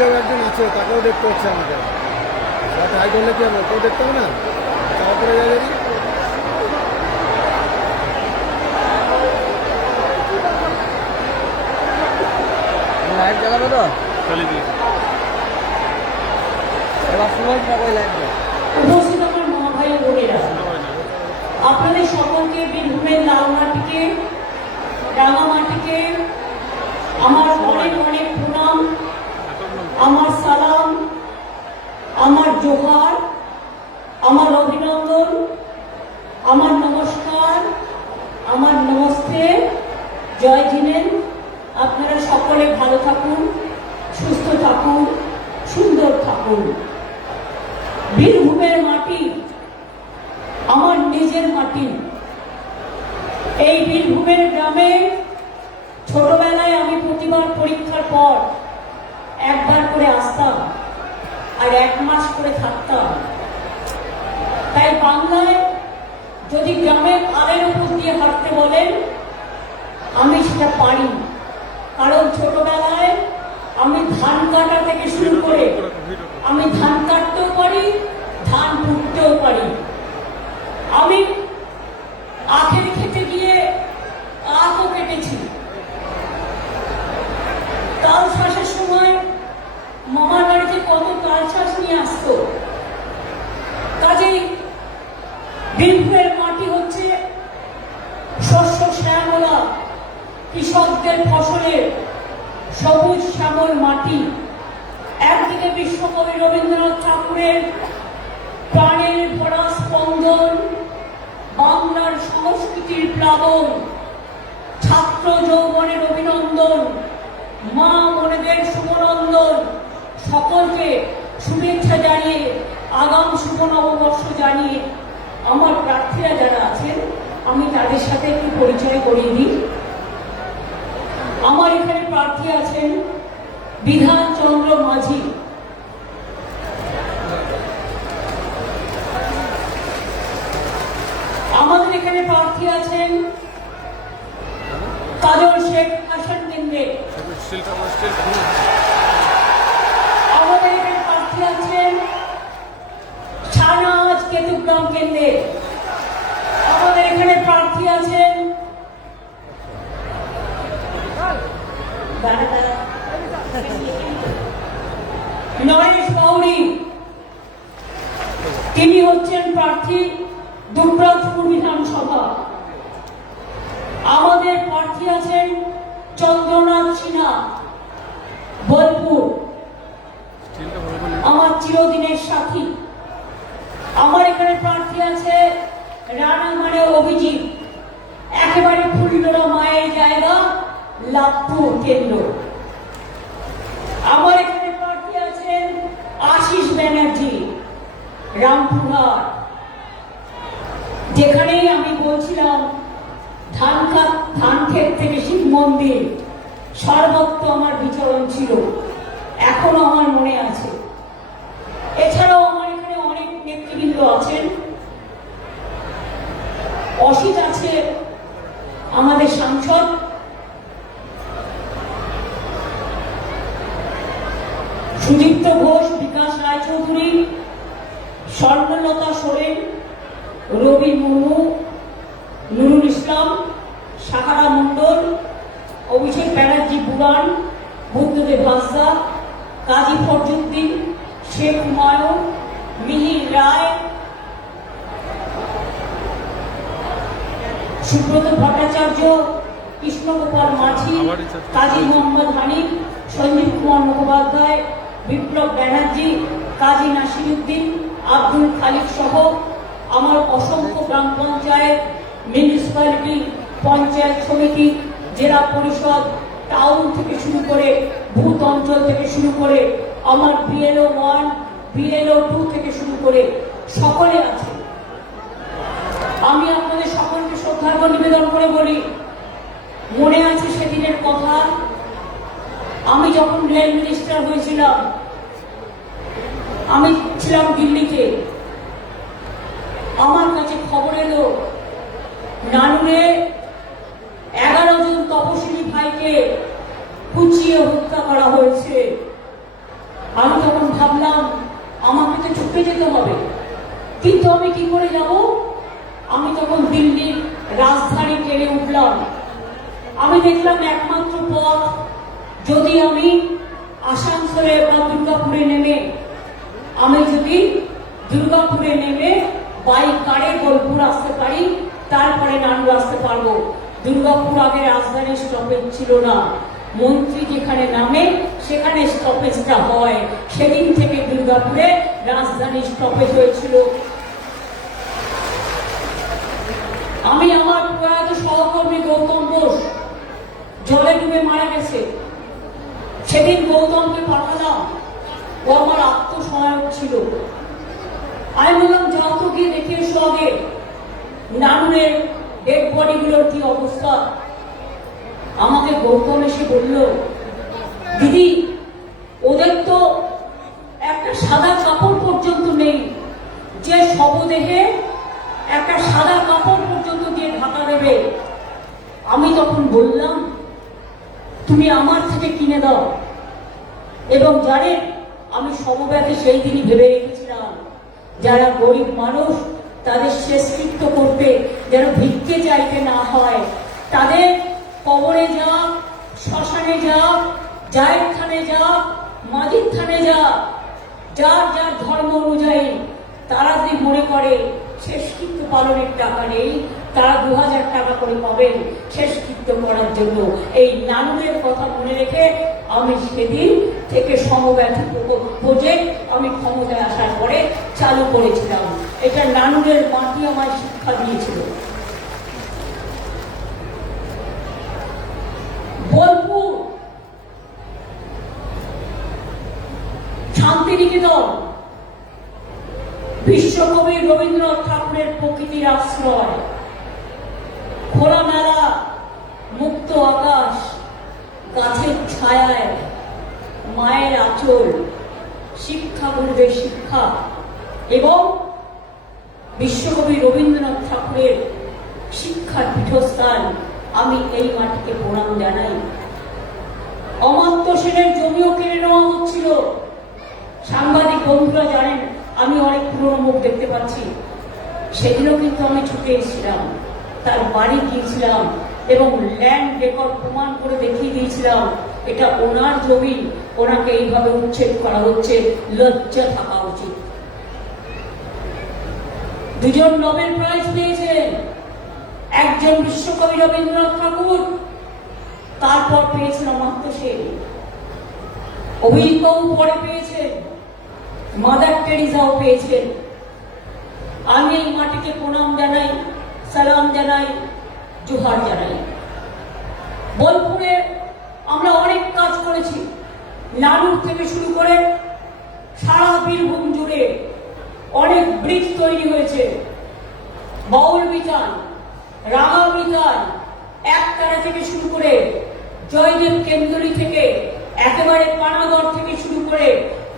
লোক একজন আছে, তাকেও দেখতে হচ্ছে আমাকে। সাথে হাই করলে কি হবে, কেউ দেখতে হবে না? তারপরে যাই যদি লাইট জ্বালাবে তো এবার সময় ওই লাইট উপস্থিত আমার মা ভাই বোনেরা, আপনাদের সকলকে বীরভূমের লালমাটিকে, রাঙামাটিকে আমার অনেক অনেক প্রণাম, আমার সালাম, আমার জোহার, আমার অভিনন্দন, আমার নমস্কার, আমার নমস্তে, জয় জিনেন। আপনারা সকলে ভালো থাকুন, সুস্থ থাকুন, সুন্দর থাকুন। বীরভূমের মাটি আমার নিজের মাটি। এই বীরভূমের গ্রামে ছোটবেলায় আমি প্রতিবার পরীক্ষার পর একবার করে আসতাম আর 1 মাস করে থাকতাম। তাই বাংলায় যদি গ্রামের আলের উপর দিয়ে হাঁটতে বলেন, আমি সেটা পারি। কারণ ছোটবেলায় আমি ধান কাটা থেকে শুরু করে আমি ধান কাটতেও পারি, ধান পুঁততেও পারি। আমি আখের খেতে গিয়ে আখও কেটেছি। তাল চাষের সময় মামার বাড়িতে কত তাল চাষ নিয়ে আসতো। কাজেই বীরভূমের মাটি হচ্ছে শস্য শ্যামলা, কৃষকদের ফসলের সবুজ শ্যামল মাটি। একদিকে বিশ্বকবি রবীন্দ্রনাথ ঠাকুরের প্রাণের ভরা স্পন্দন, বাংলার সংস্কৃতির প্লাবন, ছাত্র যৌবনের অভিনন্দন, মা বোনেদের শুভনন্দন, সকলকে শুভেচ্ছা জানিয়ে আগাম শুভ নববর্ষ জানিয়ে আমার প্রার্থীরা যারা আছেন আমি তাদের সাথে একটু পরিচয় করিয়ে দিই। আমার এখানে প্রার্থী আছেন বিধান চন্দ্র মাঝি, আমাদের এখানে প্রার্থী আছেন কাজল শেখ হাসান কেন্দ্রে, আমাদের এখানে প্রার্থী আছেন ছানাজ কেতুগ্রাম কেন্দ্রে, আমাদের এখানে প্রার্থী আছেন নরেশ গৌরী, তিনি হচ্ছেন প্রার্থী দুবরাজপুর বিধানসভা। আমাদের প্রার্থী আছেন চন্দ্রনাথ সিনহা, বোলপুর, আমার চিরদিনের সাথী। আমার এখানে প্রার্থী আছে রানা মানে অভিজিৎ, একেবারে ফুলডোরা মায়ের জায়গা, লাভপুর কেন্দ্র। আমার এখানে প্রার্থী আছেন আশিস ব্যানার্জি, রামপুরহাট, যেখানেই আমি বলছিলাম ধান ক্ষেত থেকে শিব মন্দির সর্বত্র আমার বিচরণ ছিল, এখনো আমার মনে আছে। এছাড়াও আমার এখানে অনেক নেতৃবৃন্দ আছেন। অসিত আছে আমাদের সাংসদ, সুদীপ্ত ঘোষ, বিকাশ রায়চৌধুরী, স্বর্ণলতা সোরেন, রবি মুর্মু, নুরুল ইসলাম, সাহারা মন্ডল, অভিষেক ব্যানার্জি বুড়ান, বুদ্ধদেব হাসদা, কাজী ফরজুদ্দিন, শেখ হুমায়ুন, মিহির রায়, সুব্রত ভট্টাচার্য, কৃষ্ণগোপাল মাঝি, কাজী মোহাম্মদ হানিফ, সঞ্জীব কুমার মুখোপাধ্যায়, বিপ্লব ব্যানার্জি, কাজী নাসিরুদ্দিন, আব্দুল খালিক সহ আমার অসংখ্য গ্রাম পঞ্চায়েত, মিউনিসিপ্যালিটি, পঞ্চায়েত সমিতি, জেলা পরিষদ, টাউন থেকে শুরু করে ভূত অঞ্চল থেকে শুরু করে আমার বিএলও 1, বিএলও 2 থেকে শুরু করে সকলে আছে। আমি আপনাদের সকলকে শ্রদ্ধার্ঘ্য নিবেদন করে বলি, মনে আছে সেদিনের কথা, আমি যখন রেল মিনিস্টার হয়েছিলাম, আমি ছিলাম দিল্লিতে, আমার কাছে খবর এলো নানুরে 11 জন তপশিলি ভাইকে কুচিয়ে হত্যা করা হয়েছে। আমি তখন ভাবলাম আমাকে তো ছুটে যেতে হবে, কিন্তু আমি কি করে যাব? আমি তখন দিল্লির রাজধানী ট্রেনে উঠলাম। আমি দেখলাম একমাত্র পথ, যদি আমি আসানসোলে বা দুর্গাপুরে নেমে বাই কারে বোলপুর আসতে পারি, তারপরে নানুর আসতে পারবো। দুর্গাপুর আগে রাজধানী স্টপেজ ছিল না, মন্ত্রী যেখানে নামে সেখানে স্টপেজটা হয়। সেদিন থেকে দুর্গাপুরে রাজধানী স্টপেজ হয়েছিল। আমি আমার প্রয়াত সহকর্মী গৌতম বোস জলে ডুবে মারা গেছে, সেদিন গৌতমকে পাঠালাম, ও আমার আত্মসহায়ক ছিল। আমি বললাম যাও তো গিয়ে দেখে এসো আগে নানুরের ডেড বডিগুলোর কি অবস্থা। আমাকে গৌতম এসে বলল, দিদি ওদের তো একটা সাদা কাপড় পর্যন্ত নেই, যে শবদেহে একটা সাদা কাপড় পর্যন্ত দিয়ে ঢাকা দেবে। আমি তখন বললাম তুমি আমার থেকে কিনে দাও। এবং জানেন আমি সমব্যাগে সেই দিনই ভেবে রেখেছিলাম, যারা গরিব মানুষ তাদের শেষকৃত্য করতে যেন ভিক্ষে চাইতে না হয়, তাদের কবরে যা, শ্মশানে যা, জায়ের থানে যা, মাজিদ থানে যা, যার যার ধর্ম অনুযায়ী তারা যদি মনে করে শেষকৃত্য পালনের টাকা নেই, তারা 2000 টাকা করে পাবেন শেষকৃত্য করার জন্য। এই নানুরের কথা মনে রেখে আমি সেদিন থেকে সমব্যাথী প্রজেক্ট আমি ক্ষমতায় আসার পরে চালু করেছিলাম। এটা নানুরের মাটি আমার শিক্ষা দিয়েছিল। বোলপুর, শান্তিনিকেতন বিশ্বকবি রবীন্দ্রনাথ ঠাকুরের প্রকৃতির আশ্রয়, খোলামেলা মুক্ত আকাশ, গাছের ছায়ায় মায়ের আঁচল, শিক্ষাগুরুদের শিক্ষা এবং বিশ্বকবি রবীন্দ্রনাথ ঠাকুরের শিক্ষার পীঠস্থান। আমি এই মাটিকে প্রণাম জানাই। অমাত্য সেনের জমিও কিনে নেওয়া হচ্ছিল। সাংবাদিক বন্ধুরা জানেন আমি অনেক পুরনো মুখ দেখতে পাচ্ছি। সেদিনও কিন্তু আমি ছুটে এসেছিলাম, তার বাড়ি গিয়েছিলাম এবং ল্যান্ড রেকর্ড প্রমাণ করে দেখিয়ে দিয়েছিলাম এটা ওনার জমি, ওনাকে এইভাবে উচ্ছেদ করা হচ্ছে, লজ্জা থাকা উচিত। দুজন নোবেল প্রাইজ পেয়েছেন, একজন বিশ্বকবি রবীন্দ্রনাথ ঠাকুর, তারপর পেয়েছেন অমাত্য সেন। অভিজিৎ বাবু পরে পেয়েছেন, মাদার টেরিজাও পেয়েছেন। আমি এই মাটিকে প্রণাম জানাই, সালাম জানাই, জোহার জানাই। বোলপুরে আমরা অনেক কাজ করেছি, নানুর থেকে শুরু করে সারা বীরভূম জুড়ে অনেক ব্রিজ তৈরি হয়েছে। বাউল বিতান, রাঙা বিতান, একতারা থেকে শুরু করে জয়দেব কেন্দ্রী থেকে একেবারে পানাগড় থেকে শুরু করে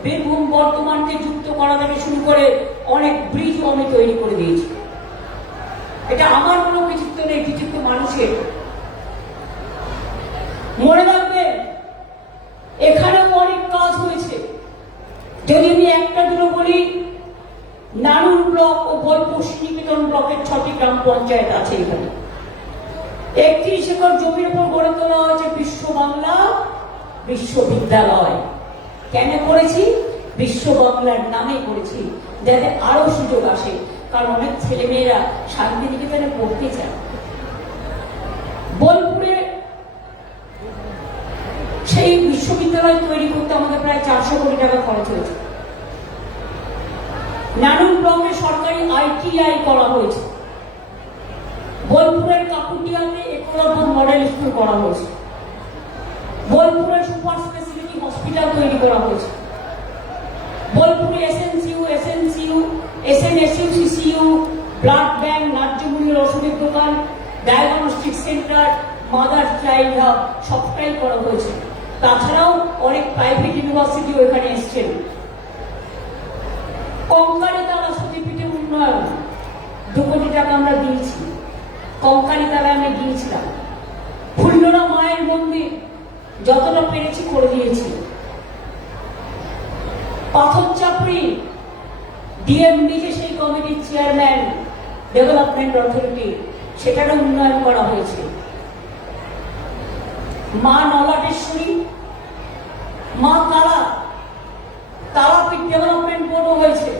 বীরভূম বর্ধমানকে যুক্ত করা থেকে শুরু করে অনেক ব্রিজও আমি তৈরি করে দিয়েছি। এটা আমার কোনো কৃতিত্ব নেই, কৃতিত্ব মানুষের। মনে রাখবেন এখানেও অনেক কাজ হয়েছে। যদি আমি একটা দুটো বলি, নানুর ব্লক ও বোলপুর শ্রীনিকেতন ব্লকের 6টি গ্রাম পঞ্চায়েত আছে। এখানে 31 একর জমির উপর গড়ে তোলা হয়েছে বিশ্ব বাংলা বিশ্ববিদ্যালয়। কেন করেছি? বিশ্ব বাংলার নামে করেছি, যাতে আরো সুযোগ আসে, কারণ অনেক ছেলেমেয়েরা শান্তিনিকেতনে পড়তে চায়। বোলপুরে সেই বিশ্ববিদ্যালয় তৈরি করতে আমাদের প্রায় 400 কোটি টাকা খরচ হয়েছে। নানুর ব্লকে সরকারি ITI করা হয়েছে। বোলপুরের কাকুটিয়াতে একলব্য মডেল স্কুল করা হয়েছে। বোলপুরের সুপার স্পেশালিটি হসপিটাল তৈরি করা হয়েছে। বোলপুরে SNCU, SNSU, ব্লাড ব্যাংক, ন্যায্য মূল্যের ওষুধের দোকান, diagnostic centre, mother child hub সবটাই করা হয়েছে। তাছাড়াও অনেক প্রাইভেট ইউনিভার্সিটিও এখানে এসছেন। কঙ্কালীতলা সতীপীঠের উন্নয়ন 2 কোটি টাকা আমরা দিয়েছি। কঙ্কালীতলায় আমরা গিয়েছিলাম। ফুল্লরা মায়ের মন্দির যতটা পেরেছি করে দিয়েছি। পাথর চাপড়ি ডিএম নিজে সেই কমিটির চেয়ারম্যান, ডেভেলপমেন্ট অথরিটি, সেখানে উন্নয়ন করা হয়েছে। মা নলাটেশ্বরী, মা তারাপীঠ ডেভেলপমেন্ট বোর্ডও হয়েছে।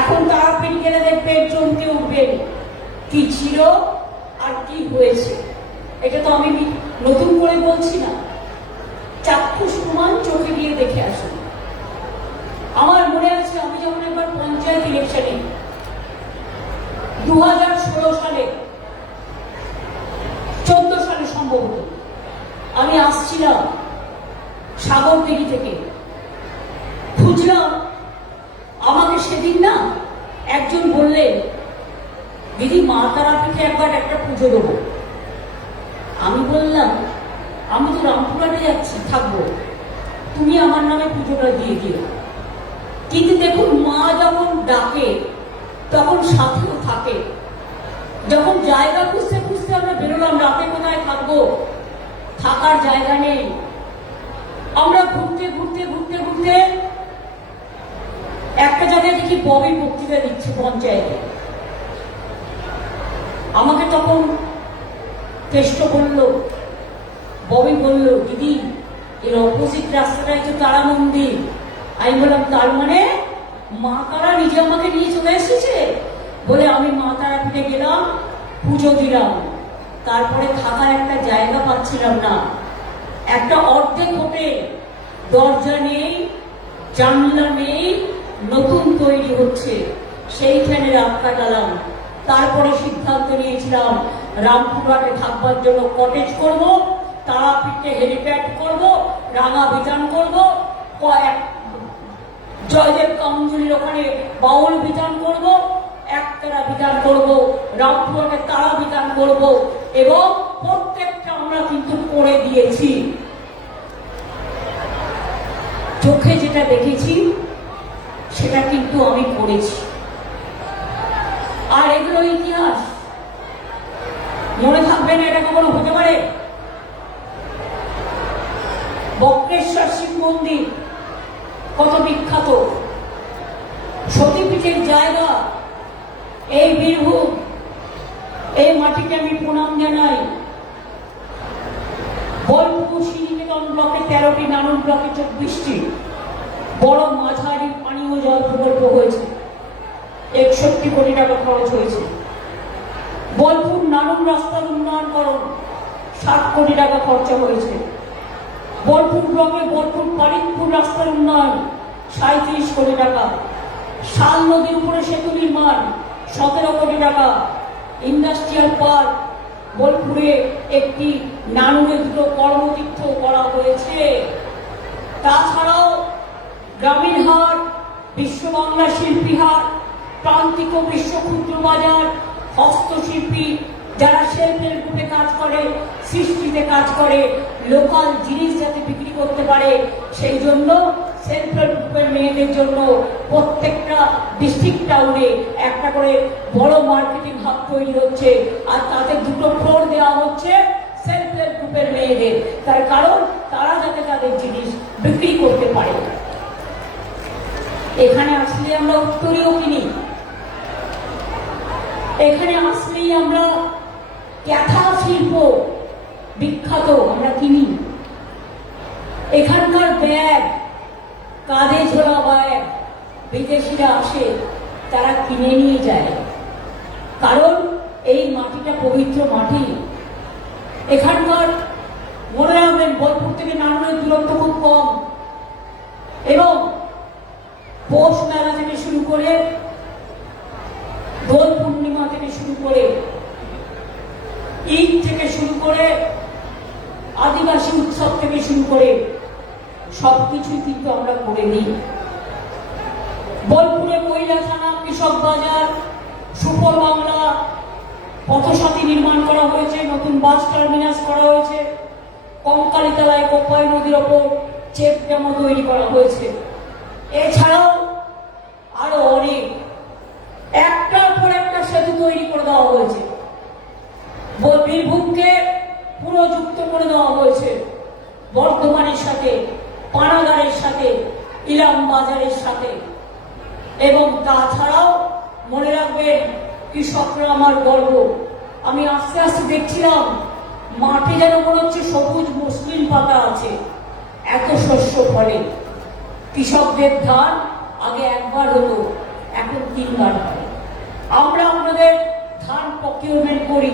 এখন তারাপীঠ গেলে দেখবেন চমকে উঠবেন কি ছিল আর কি হয়েছে। এটা তো আমি নতুন করে বলছি না, চাক্ষুষ প্রমাণ চোখে গিয়ে দেখে আসুন। আমার মনে আছে আমি যখন একবার পঞ্চায়েত ইলেকশনে 2016 সালে 14 সালে সম্ভবত আমি আসছিলাম সাগরদিঘি থেকে, খুঁজলাম। আমাকে সেদিন না একজন বললেন, দিদি মা তারাপীঠে একবার একটা পুজো দেবো। আমি বললাম, আমি তো রামপুরহাটে যাচ্ছি, থাকবো, তুমি আমার নামে পুজোটা দিয়ে দিও। কিন্তু দেখুন, মা যখন ডাকে তখন সাথেও থাকে। যখন জায়গা খুঁজতে খুঁজতে আমরা বেরোলাম, রাতে কোথায় থাকবো, থাকার জায়গা নেই। আমরা ঘুরতে ঘুরতে ঘুরতে ঘুরতে একটা জায়গায় দেখি ববি বক্তৃতা দিচ্ছে পঞ্চায়েতে। আমাকে তখন কেষ্ট বলল, ববি বলল, দিদি এর অপোজিট রাস্তাটাই তো তারা মন্দির। আমি বললাম, তার মানে মা তারা নিজে আমাকে নিয়ে চলে এসেছে? বলে আমি মা তারাপীঠে গেলাম, পুজো দিলাম, তারপরে থাকার একটা জায়গা পাচ্ছিলাম না। একটা অর্ধেক হোটেল, দরজা নেই, জানলা নেই, নতুন তৈরি হচ্ছে, সেইখানে রাত কাটালাম। তারপরে সিদ্ধান্ত নিয়েছিলাম রামপুরহাটে থাকবার জন্য কটেজ করব, তারাপীঠে হেলিপ্যাড করব, রাঙা বিতান করব, জয়দেব কামজুলির ওখানে বাউল বিতান করব, একতারা বিতান করব, রামপুরহাটে তারা বিতান করব, এবং প্রত্যেকটা আমরা কিন্তু করে দিয়েছি। চোখে যেটা দেখেছি সেটা কিন্তু আমি করেছি। আর এগুলো ইতিহাস, মনে থাকবে না এটা কখনো হতে পারে। বক্রেশ্বর শিব মন্দির কত বিখ্যাত, সতীপীঠের জায়গা, এই বীরভূম, এই মাটিকে আমি প্রণাম জানাই। বোলপুর শ্রীনিকেতন ব্লকে 13টি, নানুর ব্লকে 24টি বড় মাঝারি পানীয় জল প্রকল্প হয়েছে, 61 কোটি টাকা খরচ হয়েছে। বোলপুর নানুর রাস্তার উন্নয়নকরণ 60 কোটি টাকা খরচা হয়েছে। বোলপুর ব্লকে বোলপুর পারিকপুর রাস্তার উন্নয়ন 37 কোটি টাকা। শাল নদীর উপরে সেতু নির্মাণ 17 কোটি টাকা। ইন্ডাস্ট্রিয়াল পার্ক বোলপুরে একটি, নানুরে দুটো কর্মতীর্থ করা হয়েছে। তাছাড়াও গ্রামীণ হাট, বিশ্ব বাংলা শিল্পী হাট, প্রান্তিক বিশ্ব ক্ষুদ্র বাজার, হস্তশিল্পী যারা সেলফ হেল্প গ্রুপে কাজ করে, সৃষ্টিতে কাজ করে, লোকাল জিনিস যাতে বিক্রি করতে পারে, সেই জন্য সেলফ হেল্প গ্রুপের মেয়েদের জন্য প্রত্যেকটা ডিস্ট্রিক্ট টাউনে একটা করে বড় মার্কেটিং হাব তৈরি হচ্ছে, আর তাতে 2টো ফ্লোর দেওয়া হচ্ছে সেলফ হেল্প গ্রুপের মেয়েদের, তার কারণ তারা যাতে তাদের জিনিস বিক্রি করতে পারে। এখানে আসলে আমরা উত্তরীয় কিনি, এখানে আসলেই আমরা ক্যাথা শিল্প বিখ্যাত আমরা কিনি। এখানকার ব্যাগ, কাঁধে ঝোলা ব্যাগ বিদেশিরা আসে, তারা কিনে নিয়ে যায়, কারণ এই মাটিটা পবিত্র মাটি। এখানকার, মনে রাখবেন, বোলপুর থেকে নানুরের দূরত্ব খুব কম, এবং পৌষ মেলা থেকে শুরু করে, দোল পূর্ণিমা থেকে শুরু করে, ঈদ থেকে শুরু করে, আদিবাসী উৎসব থেকে শুরু করে সবকিছুই কিন্তু আমরা করে নিই। বোলপুরে কৈলাসখানা, কৃষক বাজার, সুপর বাংলা, পথসাথী নির্মাণ করা হয়েছে, নতুন বাস টার্মিনাস করা হয়েছে, কঙ্কালীতলায় কোপাই নদীর ওপর চেক ড্যামও তৈরি করা হয়েছে। এছাড়াও আরো অনেক, একটার পর একটা সেতু তৈরি করে দেওয়া হয়েছে। বীরভূমকে পুরো যুক্ত করে দেওয়া হয়েছে বর্ধমানের সাথে, পানাগড়ের সাথে, ইলাম বাজারের সাথে। এবং তাছাড়াও মনে রাখবেন, কৃষকরা আমার গর্ব। আমি আস্তে আস্তে দেখছিলাম মাঠে যেন মনে হচ্ছে সবুজ মসলিন পাতা আছে, এত শস্য ফলে। কৃষকদের ধান আগে একবার হতো, এখন 3 বার হয়। আমরা আপনাদের ধান প্রকিউরমেন্ট করি,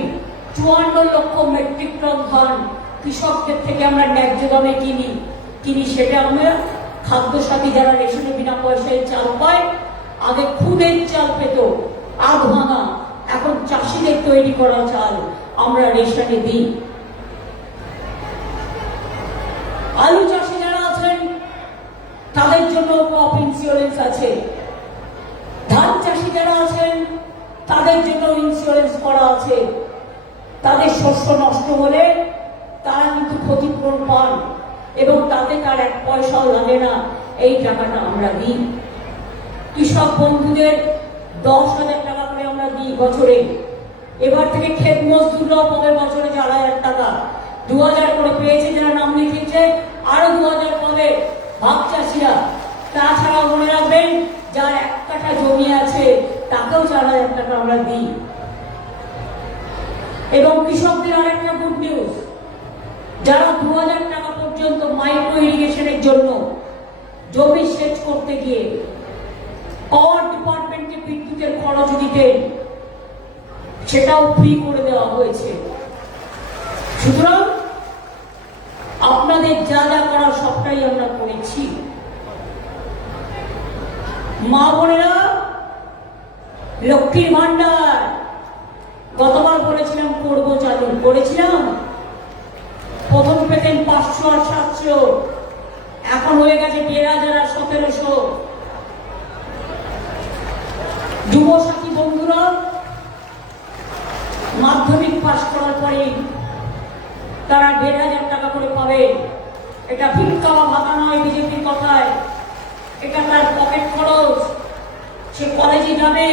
54 লক্ষ মেট্রিক টন ধান কৃষকদের থেকে আমরা ন্যায্য দামে কিনি। সেটা আমরা খাদ্যসাথী যারা রেশনে বিনা পয়সায় চাল পায়, আগে খুদের চাল পেত আধ ভাঙা, এখন চাষিদের তৈরি করা চাল আমরা রেশনে দিই। আলু চাষি যারা আছেন তাদের জন্য ক্রপ ইন্স্যুরেন্স আছে, ধান চাষি যারা আছেন তাদের জন্য ইন্স্যুরেন্স করা আছে। তাদের শস্য নষ্ট হলে তারা কিন্তু ক্ষতিপূরণ পান এবং তাতে তার 1 পয়সাও লাগে না, এই টাকাটা আমরা দিই। কৃষক বন্ধুদের 10,000 টাকা করে আমরা দিই বছরে। এবার থেকে ক্ষেত মজদুররাও পাবে বছরে 4,000 টাকা, 2,000 করে পেয়েছে যারা নাম লিখেছে, আরো 2,000 পাবে ভাগ চাষিরা। তাছাড়াও মনে রাখবেন, যার 1 কাঠা জমি আছে তাকেও 4,000 টাকা আমরা দিই। এবং কৃষকদের আরেকটা গুড নিউজ, যারা 2,000 টাকা পর্যন্ত মাইক্রো ইরিগেশনের জন্য জমি সেচ করতে গিয়ে পাওয়ার ডিপার্টমেন্টকে বিদ্যুতের খরচ দিতেন, সেটাও ফ্রি করে দেওয়া হয়েছে। সুতরাং আপনাদের যা যা করার সবটাই আমরা করেছি। মা বোনেরা, লক্ষ্মীর ভান্ডার গতবার বলেছিলাম করবো, চালু করেছিলাম। প্রথম পেতেন 500 আর 700, এখন হয়ে গেছে 1,000 আর 1,700। যুবসাথী বন্ধুরা মাধ্যমিক পাশ করার পরে তারা 1,500 টাকা করে পাবে। এটা ভিক্ষা বা ভাতা নয় বিজেপির কথায়, এটা তার পকেট খরচ। সে কলেজে যাবে,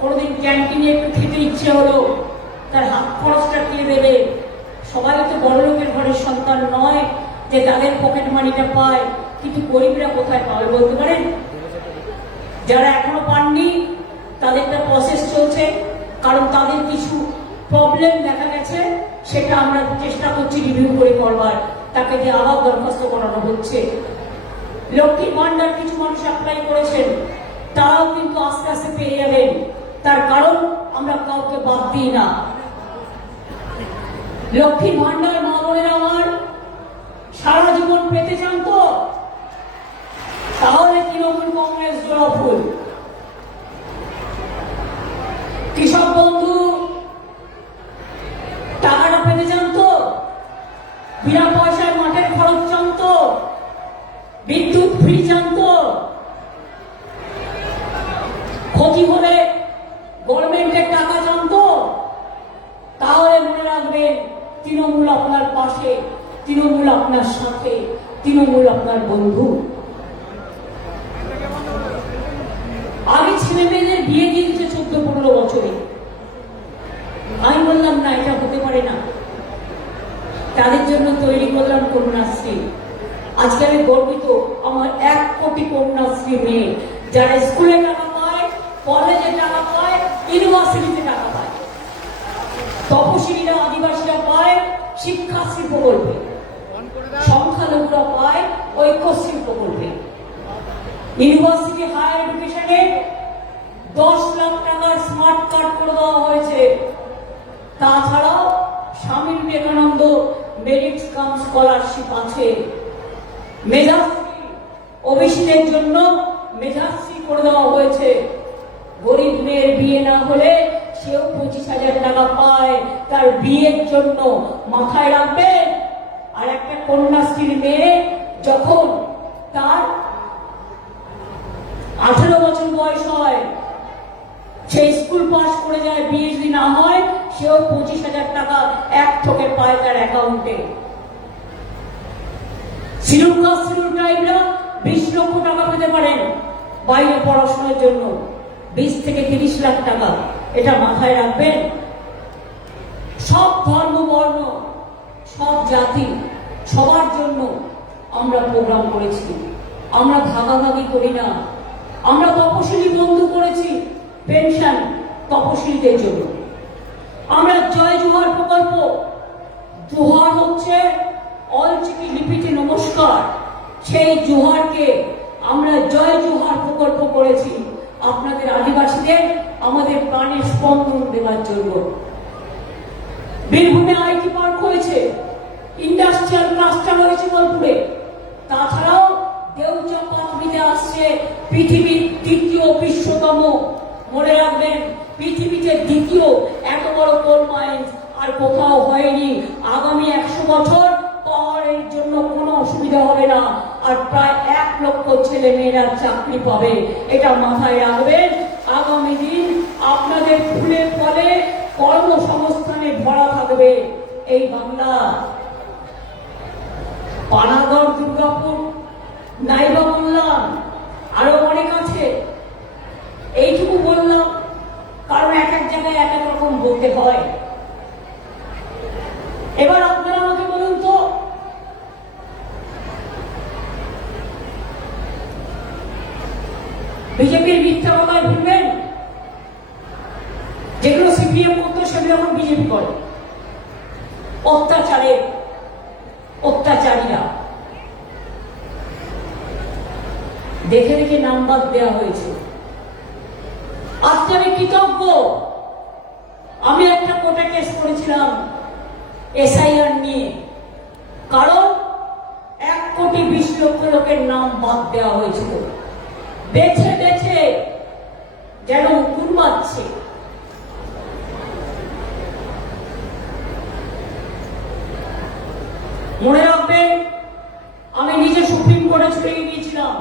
কোনোদিন ক্যান্টিনে একটু খেতে ইচ্ছে হলো, তার হাত খরচটা কে দেবে? সবাই তো বড় লোকের ঘরের সন্তান নয় যে তাদের পকেট মানিটা পায়, কিন্তু গরিবরা কোথায় পাবে বলতে পারেন? যারা এখনো পাননি তাদেরটা প্রসেস চলছে, কারণ তাদের কিছু প্রবলেম দেখা গেছে, সেটা আমরা চেষ্টা করছি রিভিউ করে করবার, তাকে যে আবার দরখাস্ত করানো হচ্ছে। লক্ষ্মীর ভান্ডার কিছু মানুষ অ্যাপ্লাই করেছেন, তারাও কিন্তু আস্তে আস্তে পেয়ে যাবেন, তার কারণ আমরা কাউকে বাদ দিই না। লক্ষ্মীর ভান্ডার মা বোনেরা আমার সারা জীবন পেতে চান তো, তাহলে তৃণমূল কংগ্রেস জোড়া ফুল। কৃষক বন্ধু টাকাটা পেতে চান তো, বিনা পয়সায় মাঠের খরচ চান তো, বিদ্যুৎ ফ্রি চান তো, ক্ষতি হলে গভর্নমেন্টের টাকা চান তো, তাহলে মনে রাখবেন তৃণমূল আপনার পাশে, তৃণমূল আপনার সাথে, তৃণমূল আপনার বন্ধু। আগে ছেলে মেয়েদের বিয়ে দিয়ে দিচ্ছে 14-15 বছরে। আমি বললাম না, এটা হতে পারে না। তাদের জন্য তৈরি করলাম কন্যাশ্রী। আজকে আমি গর্বিত, আমার 1 কোটি কন্যাশ্রী মেয়ে, যারা স্কুলে টাকা পায়, কলেজে টাকা পায়, ইউনিভার্সিটিতে টাকা পায়। তপশিলীরা, আদিবাসীরা পায় শিক্ষাশ্রী প্রকল্পে, সংখ্যালঘুরা পায় ঐক্যশ্রী প্রকল্পে। ইউনিভার্সিটি হায়ার এডুকেশনে 10 লাখ টাকার স্মার্ট কার্ড করে দেওয়া হয়েছে। তাছাড়াও Swami Vivekananda merit cum scholarship আছে। মেধাশ্রী, ওবিসিদের জন্য মেধাশ্রী করে দেওয়া হয়েছে। গরিব মেয়ের বিয়ে না হলে সেও 25,000 টাকা পায় তার বিয়ের জন্য, মাথায় রাখবেন। আর একটা কন্যাশ্রীর মেয়ে যখন তার 18 বছর বয়স হয়, সে স্কুল পাস করে যায়, বিয়ে যদি না হয়, সেও 25,000 টাকা এক ঠোকে পায় তার অ্যাকাউন্টে। শিডিউল কাস্ট শিডিউল ট্রাইবরা 20 লক্ষ টাকা পেতে পারেন বাইরে পড়াশোনার জন্য, 20 থেকে 30 লাখ টাকা। এটা মাথায় রাখবেন। সব ধর্ম, বর্ণ, সব জাতি, সবার জন্য আমরা প্রোগ্রাম করেছি। আমরা ভাগাভাগি করি না। আমরা তপশিলি বন্ধ করেছি পেনশন তপশিলীদের জন্য। আমরা জয় জোহার প্রকল্প, জোহার হচ্ছে অলচিকি লিপিতে নমস্কার, সেই জোহারকে আমরা জয় জোহার প্রকল্প করেছি আপনাদের আদিবাসীদের আমাদের প্রাণের স্পন্দন দেওয়ার জন্য। বীরভূমে আইটি পার্ক হয়েছে, ইন্ডাস্ট্রিয়াল ক্লাস্টার হয়েছে বোলপুরে। তাছাড়াও দেউচা পাথরিতে আসছে পৃথিবীর দ্বিতীয় বিশ্বতম, মনে রাখবেন পৃথিবীতে দ্বিতীয় এত বড় কোল মাইন্স আর কোথাও হয়নি। আগামী 100 বছর পাওয়ারের জন্য কোনো অসুবিধা হবে না, আর প্রায় 1 লক্ষ ছেলে মেয়েরা চাকরি পাবে। এটা মাথায় রাখবেন। আগামী দিন আপনাদের ফুলে ফলে কর্মসংস্থানে ভরা থাকবে এই বাংলা। পানাগড়, দুর্গাপুর, নাইবা বললাম, আরো অনেক আছে। এইটুকু বললাম কারণ এক এক জায়গায় এক এক রকম বলতে হয়। এবার আপনারা আমাকে বলুন তো, বিজেপির মিথ্যা কথায় ভুলবেন? যেগুলো সিপিএম করতো সেগুলো এখন বিজেপি করে। অত্যাচারীরা দেখে দেখে নাম্বার দেওয়া হয়েছে। আজকে আমি কৃতজ্ঞ, আমি একটা কোর্টে কেস করেছিলাম এসআইআর নিয়ে, কারণ 1,20,00,000 লোকের নাম বাদ দেওয়া হয়েছিল। বেছে বেছে যেন উকুন মারছে। মনে রাখবেন, আমি নিজে সুপ্রিম কোর্টে ছুটে গিয়েছিলাম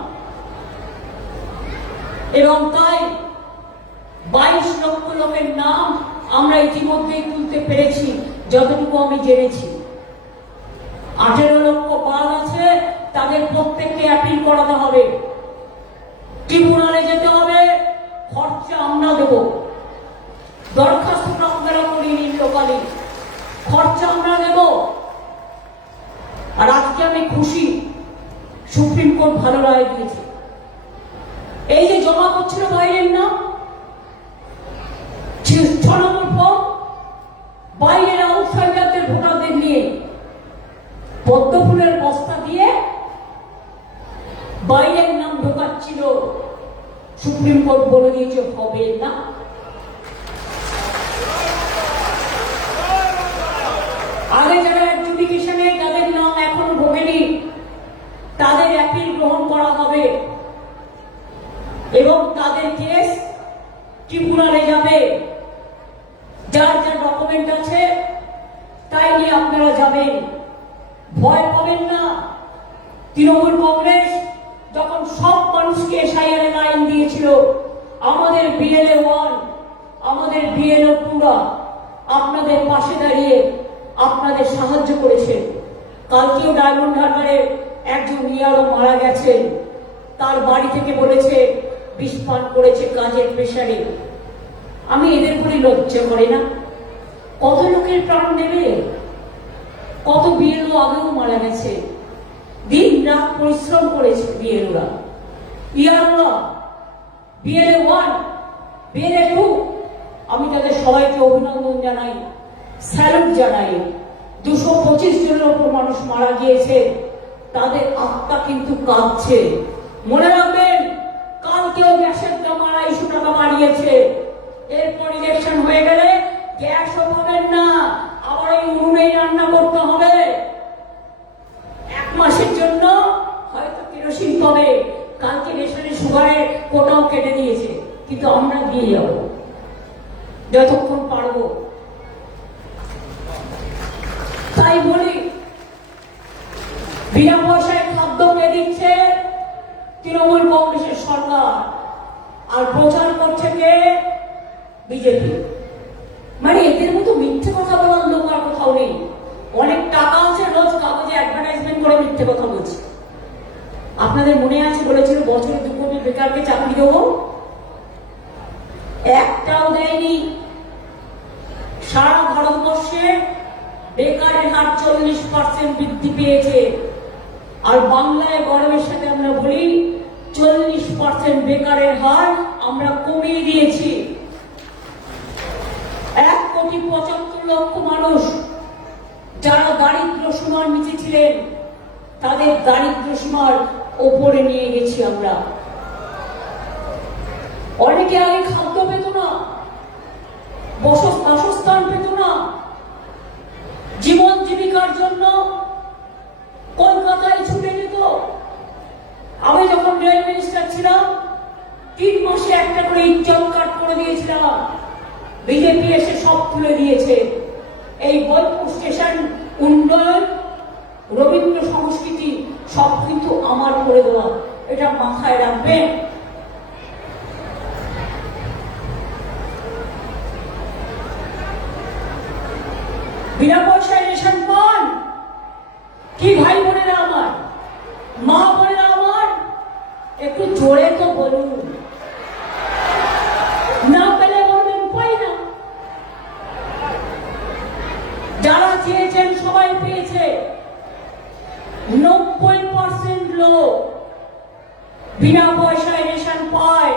এবং তাই 22 লক্ষ লোকের নাম আমরা ইতিমধ্যেই তুলতে পেরেছি, যতটুকু আমি জেনেছি। 18 লক্ষ বাদ আছে, তাদের প্রত্যেককে অ্যাপিল করাতে হবে, ট্রিব্যুনালে যেতে হবে, খরচা আমরা দেব। দরখাস্ত আপনারা করিয়ে নিন লোকালি, খরচা আমরা দেব। আর আজকে আমি খুশি সুপ্রিম কোর্ট ভালো রায় দিয়েছে। এই যে জমা করছিল বাইরের নাম 6 নম্বর ফর্ম, বাইরের আউটসাইডারদের ভোটারদের নিয়ে পদ্ম ফুলের বস্তা দিয়ে বাইরের নাম ঢোকাচ্ছিল। সুপ্রিম কোর্ট বলে দিয়েছে হবে না। আগে যারা অ্যাডজুডিকেশনে যাদের নাম এখনো ঢোকেনি তাদের অ্যাপিল গ্রহণ করা হবে এবং তাদের কেস ট্রিব্যুনালে যাবে। যার যা ডকুমেন্ট আছে তাই নিয়ে আপনারা যাবেন, ভয় পাবেন না। তৃণমূল কংগ্রেস যখন সব মানুষকে এসআইআর লাইন দিয়েছিল, আমাদের বিএলএ 1, আমাদের বিএলএ 2 আপনাদের পাশে দাঁড়িয়ে আপনাদের সাহায্য করেছে। কালকেও ডায়মন্ড হারবারে একজন ইয়ারও মারা গেছেন, তার বাড়ি থেকে বলেছে বিষ পান করেছে কাজের প্রেসারে। আমি এদের করে লজ্জা করে না? কত লোকের প্রাণ নেবে, কত বিএলও আগেও মারা গেছে, দিন রাত পরিশ্রম করেছে বিএলওরা, ইয়াররা, বিএলএ 1, বিএলএ 2। আমি তাদের সবাইকে অভিনন্দন জানাই, স্যালুট জানাই। 225 জনের উপর মানুষ মারা গিয়েছে, তাদের আত্মা কিন্তু কাঁদছে। মনে রাখবেন, কালকেও গ্যাসের দাম 250 টাকা বাড়িয়েছে। এরপর ইলেকশন হয়ে গেলে গ্যাসও পাবেন না, আবার এই উনুনেই রান্না করতে হবে। 1 মাসের জন্য হয়তো কেরোসিন পাবে। কালকে রেশনের সুগারের কোটাও কেটে দিয়েছে, কিন্তু আমরা দিয়ে যাব যতক্ষণ পারবো। তাই বলি, বিনা পয়সায় খাদ্য কে দিচ্ছে? তৃণমূল কংগ্রেসের সরকার। আর প্রচার করছে কে? বিজেপি। মানে এদের মতো মিথ্যে কথা বলার লোক আর কোথাও নেই। অনেক টাকা আছে, রোজ কাগজে অ্যাডভার্টাইজমেন্ট করে মিথ্যে কথা বলছে। আপনাদের মনে আছে বলেছিল বছরে 2 কোটি বেকারকে চাকরি দেবো, একটাও দেয়নি। সারা ভারতবর্ষে বেকারের হার 40% বৃদ্ধি পেয়েছে। আর বাংলায় গর্বের সাথে আমরা বলি বেকারের হার আমরা কমিয়ে দিয়েছি। 1,75,00,000 মানুষ যারা দারিদ্র সীমার নিচে ছিলেন তাদের দারিদ্র সীমার ওপরে নিয়ে গেছি আমরা। অনেকে আগে খাদ্য পেত না, বাসস্থান পেত না, জীবন জীবিকার জন্য কলকাতায় ছুটে যেত। আমি যখন রেল মিনিস্টার ছিলাম 3 মাসে একটা করে ইনকাম কার্ড করে দিয়েছিলাম। বিজেপি এসে সব তুলে দিয়েছে। এই বোলপুর স্টেশন উন্নয়ন, রবীন্দ্র সংস্কৃতি সব কিন্তু আমার করে দেওয়া, এটা মাথায় রাখবেন। বিনা পয়সায় রেশন পান কি ভাই বোনেরা আমার, মা বোনেরা আমার, একটু জোরে তো বলুন। না পেলে বলবেন পাই না। যারা চেয়েছেন সবাই পেয়েছে। 90% লোক বিনা পয়সায় রেশন পায়।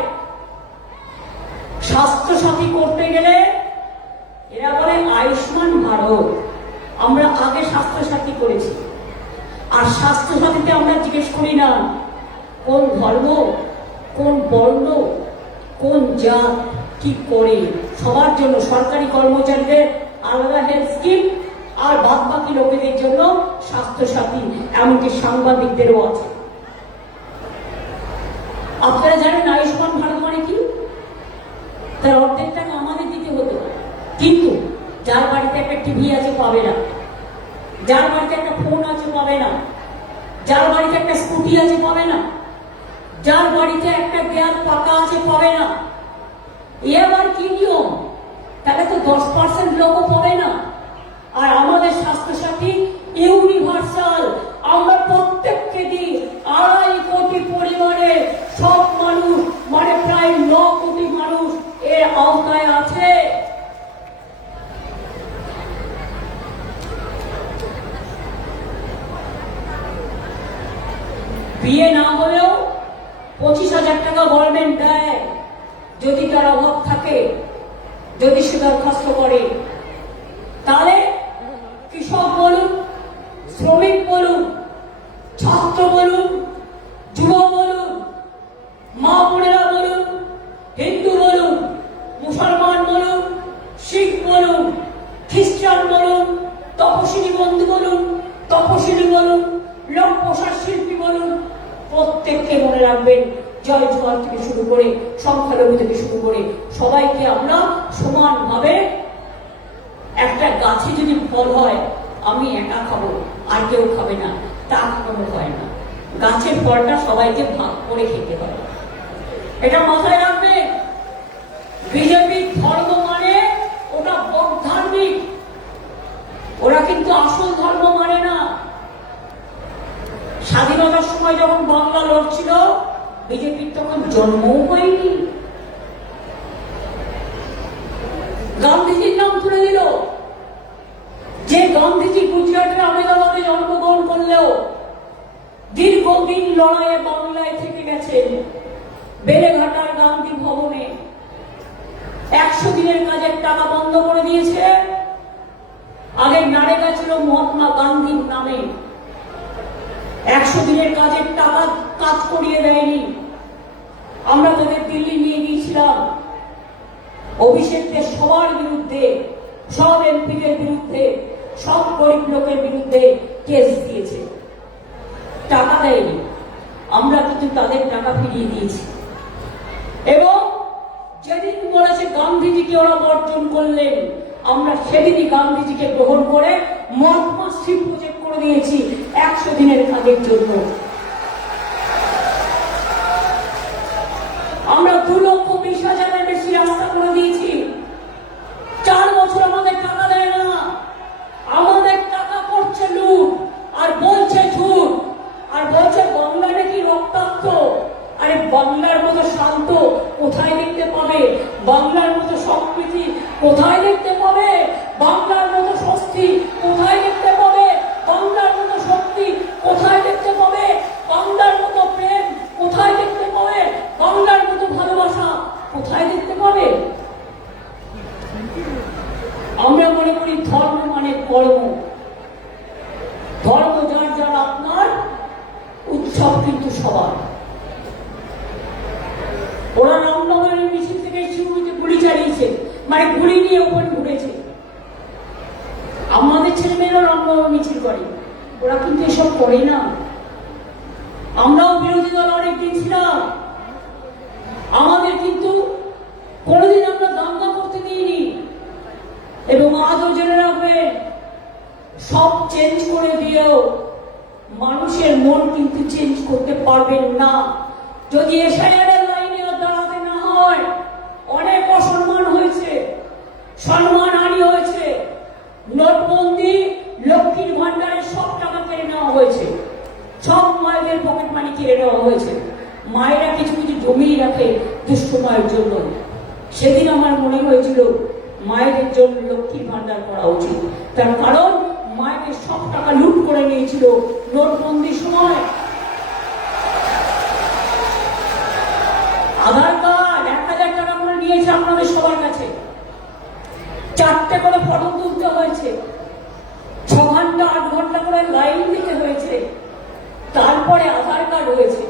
স্বাস্থ্য সাথী করতে গেলে এরা বলে আয়ুষ্মান ভারত। আমরা আগে স্বাস্থ্য সাথী করেছি, আর স্বাস্থ্য সাথীতে আমরা জিজ্ঞেস করি না কোন ধর্ম, কোন বর্ণ, কোন জাত কি করে। সবার জন্য সরকারি কর্মচারীদের আলাদা হেলথ স্কিম, আর বাদ বাকি লোকেদের জন্য স্বাস্থ্য সাথী, এমনকি সাংবাদিকদেরও আছে। আপনারা জানেন আয়ুষ্মান ভারত মানে কি? তার অর্ধেক টাকা আমাদের দিতে হতো, কিন্তু যার বাড়িতে একটা টিভি আছে পাবে না, যার বাড়িতে একটা ফোন আছে পাবে না, যার বাড়িতে একটা স্কুটি আছে পাবে না, যার বাড়িতে একটা গ্যাস পাকা আছে পাবে না। এবার কি নিয়ম? তাহলে তো 10% লোকও পাবে না। আর আমাদের স্বাস্থ্যসাথী ইউনিভার্সাল, আমরা প্রত্যেককে দিই। 2.5 কোটি পরিবারে সব মানুষ, মানে প্রায় 9 কোটি মানুষ এর আওতায় আছে। বিয়ে না হলেও 25,000 টাকা গভর্নমেন্ট দেয় যদি তার অভাব থাকে, যদি সে দরখাস্ত করে। তাহলে কৃষক বলুন, শ্রমিক বলুন, ছাত্র বলুন, যুবক বলুন, মা বোনেরা বলুন, হিন্দু বলুন, মুসলমান বলুন, শিখ বলুন, খ্রিস্টান বলুন, তপশিলি বন্ধু বলুন, তপশিলি বলুন, লোক পোশাক শিল্পী বলুন, প্রত্যেককে মনে রাখবেন জয় জোয়ার থেকে শুরু করে সংখ্যালঘু থেকে শুরু করে সবাইকে আমরা সমানভাবে। একটা গাছে যদি ফল হয় আমি একা খাবো আর কেউ খাবে না, তা কোনো হয় না। গাছের ফলটা সবাইকে ভাগ করে খেতে হবে, এটা মাথায় রাখবে। বিজেপির ধর্ম মানে ওটা বকধার্মিক, ওরা কিন্তু আসল ধর্ম মানে না। স্বাধীনতার সময় যখন বাংলা লড়ছিল বিজেপির তখন জন্মও হয়নি। গান্ধীজির নাম তুলে দিল। যে গান্ধীজি গুজরাটের আহমেদাবাদে জন্মগ্রহণ করলেও দীর্ঘদিন লড়াইয়ে বাংলায় থেকে গেছেন, বেলেঘাটার গান্ধী ভবনে। 100 দিনের কাজের টাকা বন্ধ করে দিয়েছে। আগে নারেগা ছিল মহাত্মা গান্ধীর নামে, 100 দিনের কাজের টাকা কাজ করিয়ে দেয়নি। আমরা তাদের দিল্লি নিয়ে গিয়েছিলাম। অভিষেকদের সবার বিরুদ্ধে, সব এমপিদের বিরুদ্ধে, সব গরিব লোকের বিরুদ্ধে কেস দিয়েছে, টাকা দেয়নি। আমরা কিন্তু তাদের টাকা ফিরিয়ে দিয়েছি। এবং যেদিন বলেছে গান্ধীজিকে ওরা বর্জন করলেন, আমরা সেদিনই গান্ধীজিকে গ্রহণ করে মহাত্মা শ্রী প্রজেক্ট করে দিয়েছি 100 দিনের কাজের জন্য। আমরা 2,20,000-এর বেশি রাস্তা করে দিয়েছি। 4 বছর আমাদের টাকা দেয় না, আমাদের টাকা করছে লুট, আর বলছে ঝুট, আর বলছে বাংলা নাকি রক্তাক্ত। আরে বাংলার মতো শান্ত কোথায় দেখতে পাবে? বাংলার মতো সম্প্রীতি কোথায় দেখতে পাবে? বাংলার মতো স্বস্তি কোথায় দেখতে পাবে? বাংলার মতো শক্তি কোথায় দেখতে পাবে? বাংলার মতো প্রেম কোথায় দেখতে পাবে? বাংলার হয়। ওরা রামনগরের মিছিল থেকে শিউরিতে গুলি চালিয়েছে, মানে গুলি নিয়ে ওপরে ঘুরেছে। আমাদের ছেলেমেয়েরা রামনগর মিছিল করে, ওরা কিন্তু এসব করে না। আমরাও বিরোধী দল অনেকদিন ছিলাম, আমাদের কিন্তু কোনোদিন আমরা দাঙ্গা করতে দিইনি। এবং আজও জেনে রাখবেন, সব চেঞ্জ করে দিয়েও মানুষের মন কিন্তু চেঞ্জ করতে পারবেন না। যদি এসআইআরের লাইনে দাঁড়াতে না হয়, অনেক অসম্মান হয়েছে, সম্মানহানি হয়েছে। নোটবন্দি, লক্ষ্মীর ভান্ডারের সব টাকা কেড়ে নেওয়া হয়েছে, সব মায়েদের পকেট মানি কেড়ে নেওয়া হয়েছে। মায়েরা কিছু কিছু জমিয়ে রাখে দুঃসময়ের জন্য। সেদিন আমার মনে হয়েছিল মায়েদের জন্য লক্ষ্মীর ভান্ডার করা উচিত, তার কারণ মায়েদের সব টাকা লুট করে নিয়েছিল নোটবন্দির সময়। আধার কার্ড 1000 টাকা করে নিয়েছে আপনাদের সবার কাছে, 4টে করে ফটো তুলতে হয়েছে, 6 ঘন্টা 8 ঘন্টা করে লাইন দিতে হয়েছে, তারপরে আধার কার্ড হয়েছে।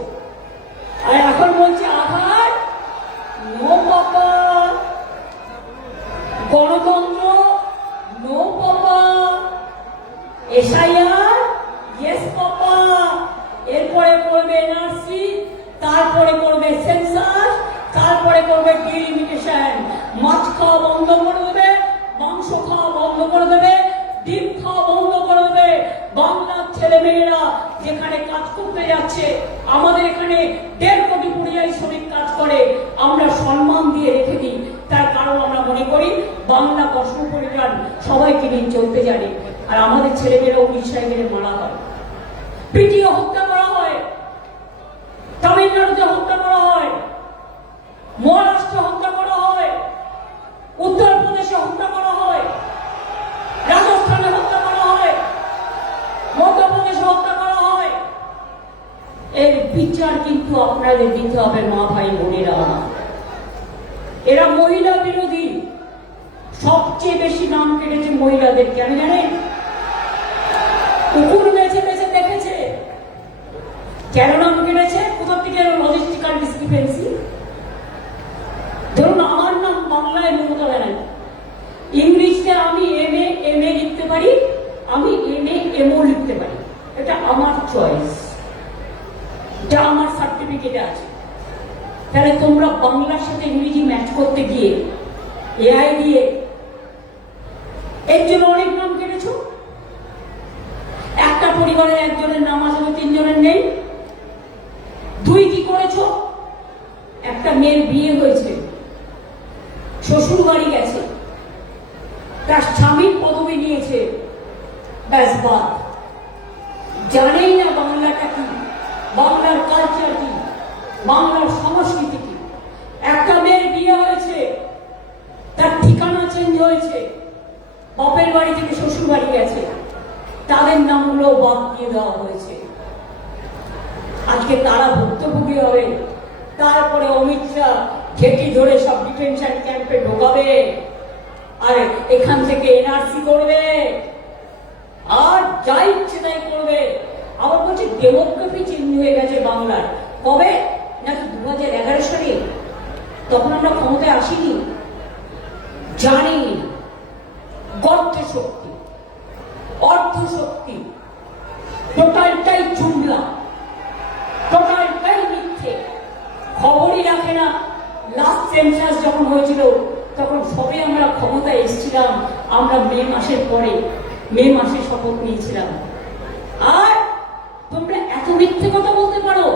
আর এখন বলছে আধার নো পাপা, গণতন্ত্র no papa, SIR yes papa, এরপরে করবে এনআরসি, তারপরে করবে সেন্সাস, তারপরে করবে ডিলিমিটেশন। মাছ খাওয়া বন্ধ করে দেবে, মাংস খাওয়া বন্ধ করে দেবে, ডিম খাওয়া বন্ধ করে দেবে। বাংলার ছেলে মেয়েরা যেখানে কাজ করতে যাচ্ছে, আমাদের এখানে 1.5 কোটি পরিযায়ী শ্রমিক কাজ করে, আমরা সম্মান দিয়ে রেখে দিই। তার কারণ আমরা মনে করি বাংলা কর্মপরিবার সবাইকে নিয়ে চলতে জানে। আর আমাদের ছেলেমেয়েরা উড়িষ্যায় গেলে মারা হয়, পিটিয়ে হত্যা করা হয়, তামিলনাড়ুতে হত্যা করা হয়, মহারাষ্ট্রে হত্যা করা হয়, উত্তরপ্রদেশে হত্যা করা হয়, রাজস্থানে হত্যা করা হয়, মধ্যপ্রদেশে হত্যা করা হয়। এর বিচার কিন্তু আপনাদের দিতে হবে মা ভাই বোনেরা। এরা মহিলা বিরোধী, সবচেয়ে বেশি নাম কেটেছে মহিলাদের। কেন জানেন? কুকুর বেছে বেছে দেখেছে। কেন নাম কেটেছে? কোথা থেকে লজিস্টিক্যাল ডিসক্রিপেন্সি। ধরুন আমার নাম বাংলায় মমতা ব্যানার্জি, ইংলিশে আমি এমএ লিখতে পারি, আমি এমও লিখতে পারি, এটা আমার চয়েস, যা আমার সার্টিফিকেটে আছে। তাহলে তোমরা বাংলার সাথে ইংরেজি ম্যাচ করতে গিয়ে এআই দিয়ে এর জন্য অনেক নাম কেটেছো। একটা পরিবারে একজনের নাম আছে, 3 জনের নেই। 2 কি করেছো? একটা মেয়ের বিয়ে হয়েছে, শ্বশুর বাড়ি গেছে, তার স্বামীর পদবি নিয়েছে, ব্যাস বাদ, জানেই না বাংলাটা কি, বাংলার কালচার কি, বাংলার সংস্কৃতি কি। একটা মেয়ের বিয়ে হয়েছে, তার ঠিকানা চেঞ্জ হয়েছে, বাপের বাড়ি থেকে শ্বশুর বাড়ি গেছে, তাদের নামগুলো বাদ দিয়ে দেওয়া হয়েছে। আজকে তারা ভুক্তভোগী হবে। তারপরে অমিত শাহ ঘেটি ধরে সব ডিটেনশন ক্যাম্পে ঢোকাবে, আর এখান থেকে এনআরসি করবে, আর যা ইচ্ছে তাই করবে। আবার বলছে ডেমোগ্রাফি চেঞ্জ হয়ে গেছে বাংলার। কবে? নাকি 2011 সালে, তখন আমরা ক্ষমতায় আসিনি, জানি। গর্ত শক্তি, অর্থ শক্তি, টোটালটাই জুমলা, টোটালটাই মিথ্যে, খবরই রাখে না। লাস্ট সেন্সাস যখন হয়েছিল তখন সবে আমরা ক্ষমতায় এসেছিলাম, আমরা মে মাসের পরে, মে মাসে শপথ নিয়েছিলাম। আর তোমরা এত মিথ্যে কথা বলতে পারো?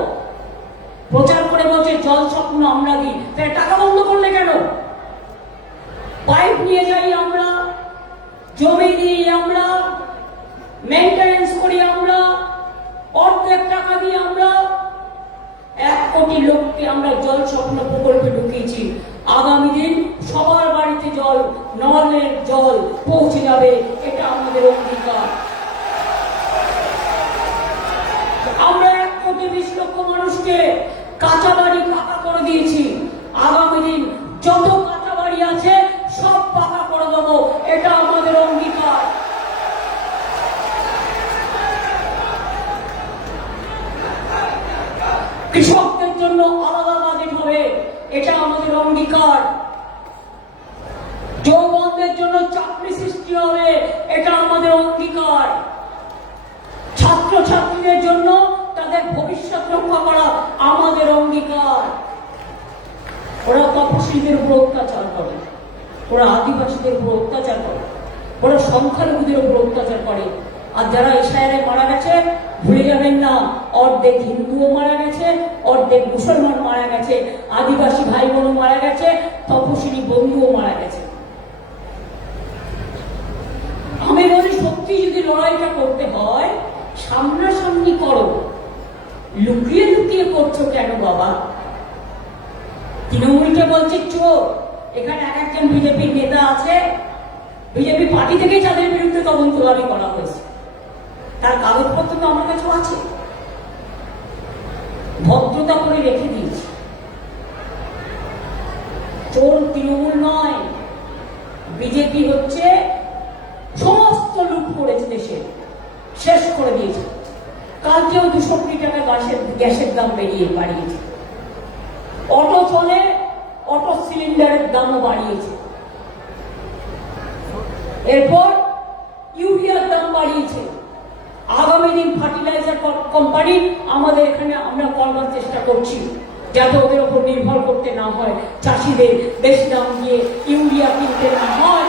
প্রচার করে বলছে জল স্বপ্ন আমরা দিই, তাই টাকা বন্ধ করলে কেন? পাইপ নিয়ে যাই আমরা, জমি দিই আমরা, মেইনটেনেন্স করি আমরা, অর্ধেক টাকা দিয়ে আমরা 1 কোটি লোককে আমরা জল স্বপ্ন প্রকল্পে ঢুকিয়েছি। আগামী দিন সবার বাড়িতে জল, নলের জল পৌঁছে যাবে, এটা আমাদের অঙ্গীকার। আমরা 1,20,00,000 মানুষকে কাঁচা বাড়ি পাকা করে দিয়েছি। আগামী দিন যত কাঁচা বাড়ি আছে সব পাকা করে দেবো, এটা আমাদের অঙ্গীকার। কৃষকদের জন্য আলাদা বাজেট হবে, এটা আমাদের অঙ্গীকার। যৌবনদের জন্য চাকরি সৃষ্টি হবে, এটা আমাদের অঙ্গীকার। ছাত্রছাত্রীদের জন্য তাদের ভবিষ্যৎ রক্ষা করা আমাদের অঙ্গীকার। ওরা তপশিলীদের উপর অত্যাচার করে, ওরা আদিবাসীদের উপর অত্যাচার করে, ওরা সংখ্যালঘুদের উপর অত্যাচার করে। আর যারা এশায়ারে মারা গেছে ভুলে যাবেন না, অর্ধেক হিন্দুও মারা গেছে, অর্ধেক মুসলমান মারা গেছে, আদিবাসী ভাই বোনও মারা গেছে, তপশিলী বন্ধুও মারা গেছে। আমি বলি সত্যি যদি লড়াইটা করতে হয় সামনাসামনি করো, লুকিয়ে লুকিয়ে করছো কেন বাবা? তৃণমূলকে বলছে চোর, এখানে এক একজন বিজেপির নেতা আছে, বিজেপি পার্টি থেকেই তাদের বিরুদ্ধে তদন্ত দাবি করা হয়েছে, তার কাগজপত্র তো আমার কাছেও আছে, ভদ্রতা করে রেখে দিয়েছি। চোর তৃণমূল নয়, বিজেপি হচ্ছে সমস্ত লুট করেছে, দেশে শেষ করে দিয়েছে। কালকেও 200 কোটি টাকা গ্যাসের দাম বাড়িয়েছে। অটো চলে, অটো সিলিন্ডারের দামও বাড়িয়েছে। এরপর ইউরিয়ার দাম বাড়িয়েছে। আগামী দিন ফার্টিলাইজার কোম্পানি আমাদের এখানে আমরা করবার চেষ্টা করছি, যাতে ওদের উপর নির্ভর করতে না হয়, চাষিদের বেশি দাম দিয়ে ইউরিয়া কিনতে না হয়।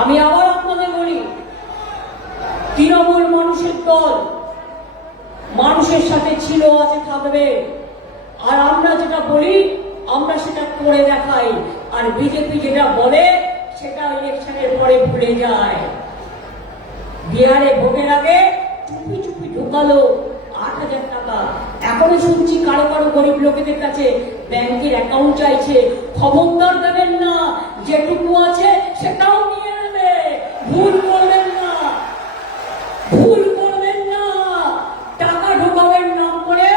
আমি আবার আপনাদের বলি, তৃণমূল মানুষের দল, মানুষের সাথে ছিল, আছে, থাকবে। আর আমরা যেটা বলি আমরা সেটা করে দেখাই, আর বিজেপি যেটা বলে সেটা ইলেকশনের পরে ভুলে যায়। বিহারে ভোটের আগে চুপি চুপি ঢোকালো 8,000 টাকা, এখনো শুনছি কারো কারো গরিব লোকেদের কাছে ব্যাংকের অ্যাকাউন্ট চাইছে। খবরদার দেবেন না, যেটুকু আছে সেটাও নিয়ে নেবে। ভুল করবেন না, ভুল করবেন না। টাকা ঢোকাবেন নাম করে,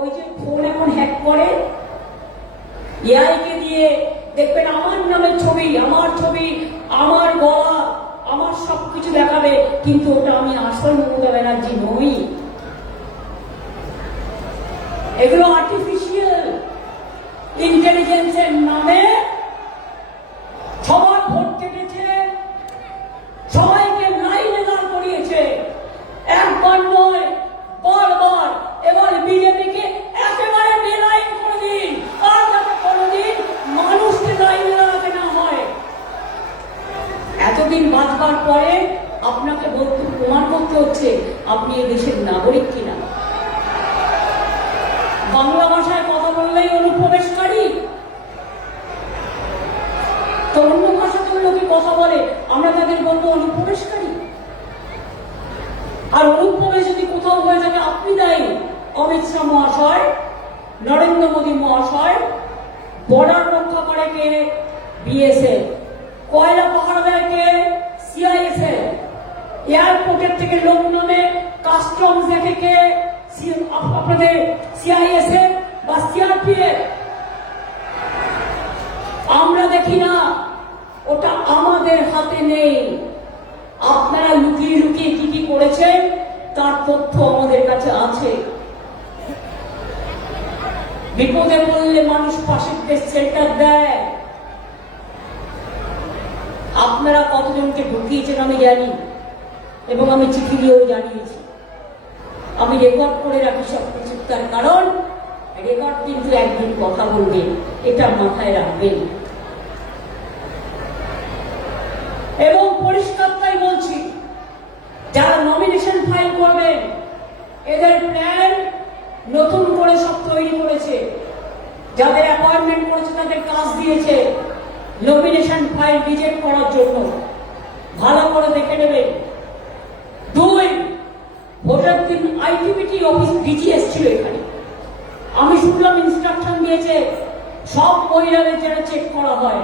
ওই যে ফোন এখন হ্যাক করে এআই কে দিয়ে, দেখবেন আমার নামের ছবি, আমার ছবি, আমার গলা, আমার সবকিছু দেখাবে, কিন্তু ওটা আমি আসল মমতা ব্যানার্জি নই। এগুলো আর্টিফিশিয়াল ইন্টেলিজেন্সের নামে সবার ভোট কেটেছে, সবাইকে লাইনে দাঁড় করিয়েছে, একবার নয় বারবার। এবার বিজেপিকে একেবারে বেলাইন করে দিন, আর যাতে কোনোদিন মানুষকে লাইনে দাঁড়াতে না হয়। এতদিন বাঁচবার পরে আপনাকে প্রমাণ করতে হচ্ছে আপনি এই দেশের নাগরিক কিনা। বাংলা ভাষায় কথা বললেই অনুপ্রবেশকারী, তো অন্য ভাষাতেও লোকে কথা বলে, আমরা তাদের বলবো অনুপ্রবেশকারী। আর অনুপ্রবেশ যদি কোথাও হয়ে থাকে আপনি দায়ী। অমিত শাহ মহাশয়, নরেন্দ্র মোদী মহাশয়, বর্ডার রক্ষা করে কে? বিএসএফ। কয়লা পাহাড় দেয় কে? সিআইএসএফ। এয়ারপোর্টের থেকে লোক নামে কাস্টমস দেখে কে? আপনাদের সিআইএসএফ বা সিআরপিএফ। আমরা দেখি না, ওটা আমাদের হাতে নেই। আপনারা লুকিয়ে লুকিয়ে কি কি করেছেন তার তথ্য আমাদের কাছে আছে। বিপদে পড়লে মানুষ পাশের দেশ শেল্টার দেয়। আপনারা কতজনকে ঢুকিয়েছেন আমি জানি, এবং আমি চিঠি দিয়েও জানিয়েছি। আমি রেকর্ড করে রাখি সবকিছু, তার কারণ রেকর্ড কিন্তু একদিন কথা বলবে, এটা মাথায় রাখবেন। এবং পরিষ্কার তাই বলছি, যারা নমিনেশন ফাইল করবেন এদের প্ল্যান নতুন করে সব তৈরি করেছে। যাদের অ্যাপয়েন্টমেন্ট করেছে তাদের কাজ দিয়েছে নমিনেশন ফাইল রিজেক্ট করার জন্য। ভালো করে দেখে নেবেন। 2, ভোটের দিন আইটিবিটি অফিস ডিজি এসেছিল এখানে। আমি শুনলাম ইনস্ট্রাকশন দিয়েছে সব মহিলাদের যেন চেক করা হয়,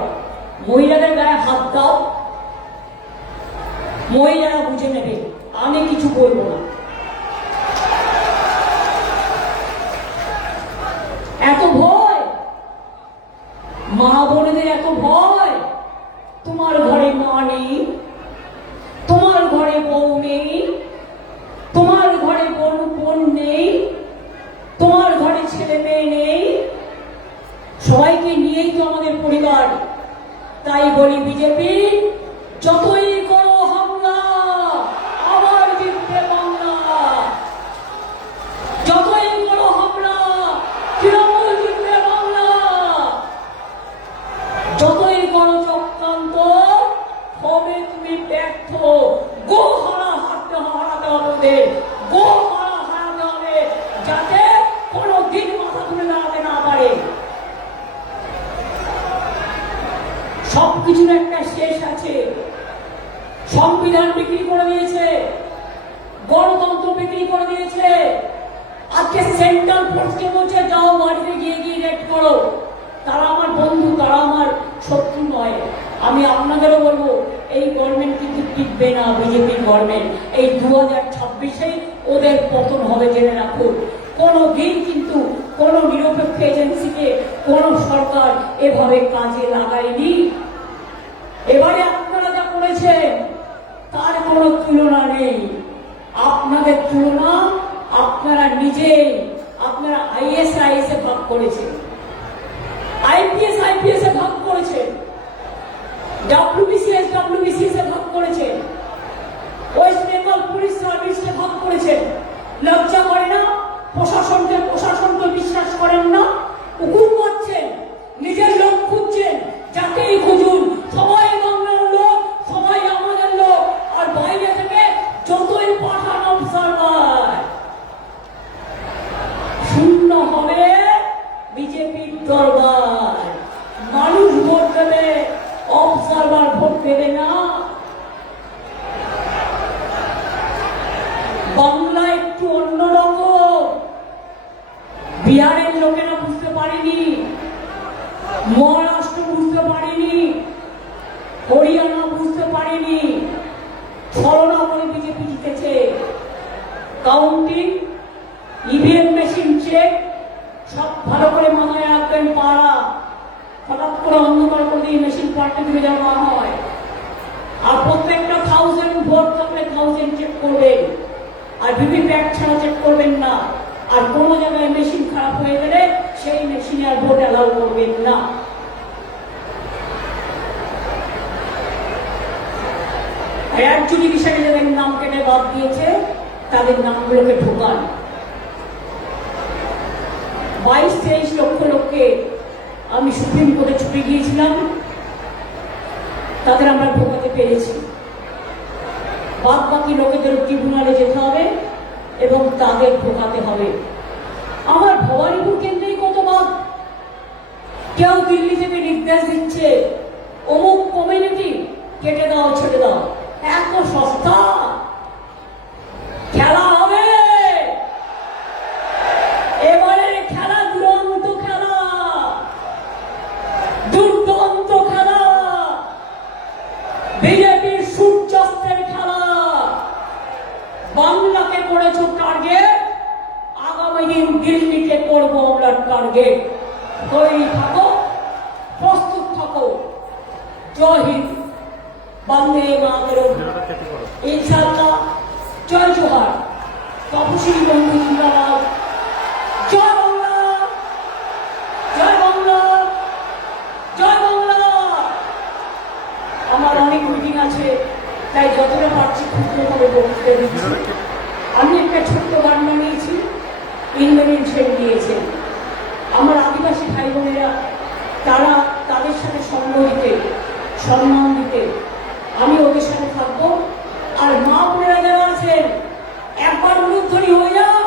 মহিলাদের গায়ে হাত দাও, মহিলারা বুঝে নেবে, আমি কিছু বলবো না। এত ভয়, মা বোনেদের এত ভয়। তোমার ঘরে মা নেই, তোমার ঘরে তাই বলি বিজেপি, যতই করো হামলা আবার জিতবে বাংলা। যতই করো হামলা তৃণমূল জিতবে বাংলা। যতই করো চক্রান্ত হবে তুমি ব্যর্থ। গো হারাতে হবে ওদের, গো হারাতে হবে, যাতে কোনো দিন মাথা তুলে দাঁড়াতে না পারে। সবকিছুর একটা শেষ আছে। সংবিধান বিক্রি করে দিয়েছে, গণতন্ত্র বিক্রি করে দিয়েছে। আজকে সেন্ট্রাল ফোর্সকে বলছে যাও বাড়িতে গিয়ে গিয়ে রেড করো। তারা আমার বন্ধু, তারা আমার শত্রু নয়। আমি আপনাদেরও বলবো, এই গভর্নমেন্ট কিন্তু টিকবে না, বিজেপি গভর্নমেন্ট। এই 2026-এ ওদের পতন হবে, জেনে রাখুন। কোনো দিন কিন্তু কোনো নিরপেক্ষ এজেন্সিকে কোন সরকার এভাবে কাজে লাগায়নি। এবারে আপনারা যা করেছেন তার কোনো তুলনা নেই। আপনাদের তুলনা আপনারা নিজেই, আপনারা IAS এ ভাগ করেছেন, IPS এ ভাগ করেছেন, WBCS এ ভাগ করেছেন, ওয়েস্ট বেঙ্গল পুলিশ সার্ভিসে ভাগ করেছেন। লজ্জা করে না? প্রশাসনকে বিশ্বাস করেন না? হুকুম করছেন, নিজের লোক খুঁজছেন, যাকেই খুঁজুন সবাই বাংলার লোক, সবাই আমাদের লোক। আর বাইরে থেকে যতই পাঠান অবজারভার, শূন্য হবে বিজেপির দরবার। মানুষ ভোট দেবে, অবজারভার ভোট দেবে না। বাংলা একটু অন্যরকম। বিহারের লোকেরা বুঝতে পারেনি, মহারাষ্ট্র বুঝতে পারেনি, হরিয়ানা বুঝতে পারেনি। ছলনা করে বিজেপি জিতেছে। কাউন্টিং, EVM মেশিন চেক সব ভালো করে মাথায় রাখবেন। পাড়া হঠাৎ করে অন্ধকার করে দিয়ে মেশিন পাল্টে দিলে যেন না হয়। আর প্রত্যেকটা 1000 ভোট থাকলে 1000 চেক করবেন, আর ভিভিপ্যাট ছাড়া চেক করবেন না। আর কোনো জায়গায় মেশিন খারাপ হয়ে গেলে সেই মেশিনে আর ভোট অ্যালাউ করবেন না। একজনই বিষয়ে যাদের নাম কেটে বাদ দিয়েছে তাদের নামগুলোকে ঢোকান। 22-23 লক্ষ লোককে আমি সুপ্রিম কোর্টে ছুটে গিয়েছিলাম, তাদের আমরা ঢোকাতে পেরেছি। বাদ বাকি লোকেদের ট্রিব্যুনালে যেতে হবে এবং তাদের ঢোকাতে হবে। আমার ভবানীপুর কেন্দ্রেই কত বাদ। কেউ দিল্লি থেকে নির্দেশ দিচ্ছে অমুক কমিউনিটি কেটে দাও, ছেড়ে দাও। এত সস্তা খেলা হবে। এবারে খেলা দুরন্ত খেলা, দুর্দান্ত খেলা, বিজেপির সূর্যাস্তের খেলা। বাংলাকে করেছো টার্গেট, আগামী দিন দিল্লিকে করবো আমরা টার্গেট। তৈরি থাকো, প্রস্তুত থাকো। জয় হিন্দ, বন্দে মাতরম, ইনশাআল্লাহ। জয় জোহার, তপশিলি বন্ধু জিন্দাবাদ। জয় বাংলা, জয় বাংলা, জয় বাংলা। আমার অনেক মিটিং আছে, তাই যতটা পারছি ক্ষুদ্রভাবে বক্তৃতা দিচ্ছি। আমি একটা ছোট্ট গান বানিয়েছি, ইন্দ্রনীল সেন দিয়েছেন। আমার আদিবাসী ভাই বোনেরা তারা তাদের সাথে সঙ্গ দিতে, সম্মান দিতে আমি ওদের সাথে থাকবো। আর মা বোনেরা যারা আছেন একবার উলুধ্বনি হয়ে যাও,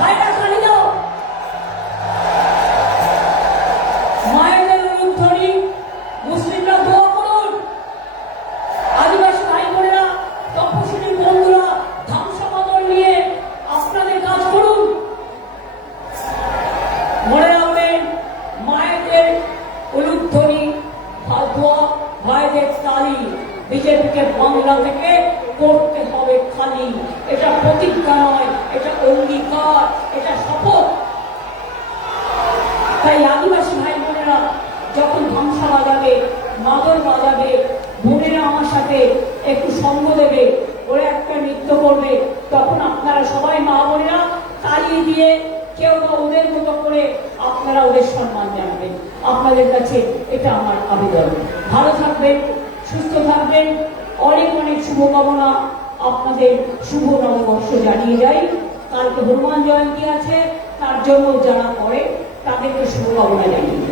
ভাইরা খালি দাও। মায়েদের উলুধ্বনি, মুসলিমরা দোয়া করুন। আদিবাসী ভাই বোনেরা, তপশিলি বন্ধুরা ধামসা বদল নিয়ে আপনাদের কাজ করুন। মনে রাখবেন, মায়েদের উলুধ্বনি, দোয়া, ভাইদের তালি বিজেপিকে বাংলা থেকে করতে হবে খালি। এটা প্রতিজ্ঞা নয়, এটা অঙ্গীকার, এটা শপথ। তাই আদিবাসী ভাই বোনেরা যখন ধামসা বাজাবে, মাদল বাজাবে, বোনেরা আমার সাথে একটু সঙ্গ দেবে, ওরা একটা নৃত্য করবে, তখন আপনারা সবাই মা বোনেরা তালি দিয়ে কেউ বা ওদের মতো করে আপনারা ওদের সম্মান জানাবেন। আপনাদের কাছে এটা আমার আবেদন। ভালো থাকবেন, সুস্থ থাকবেন, অনেক অনেক শুভকামনা। আপনাদের শুভ নববর্ষ জানিয়ে যাই। কালকে হনুমান জয়ন্তী আছে, তার জন্য যারা করে তাদেরকে শুভকামনা জানিয়ে যাই।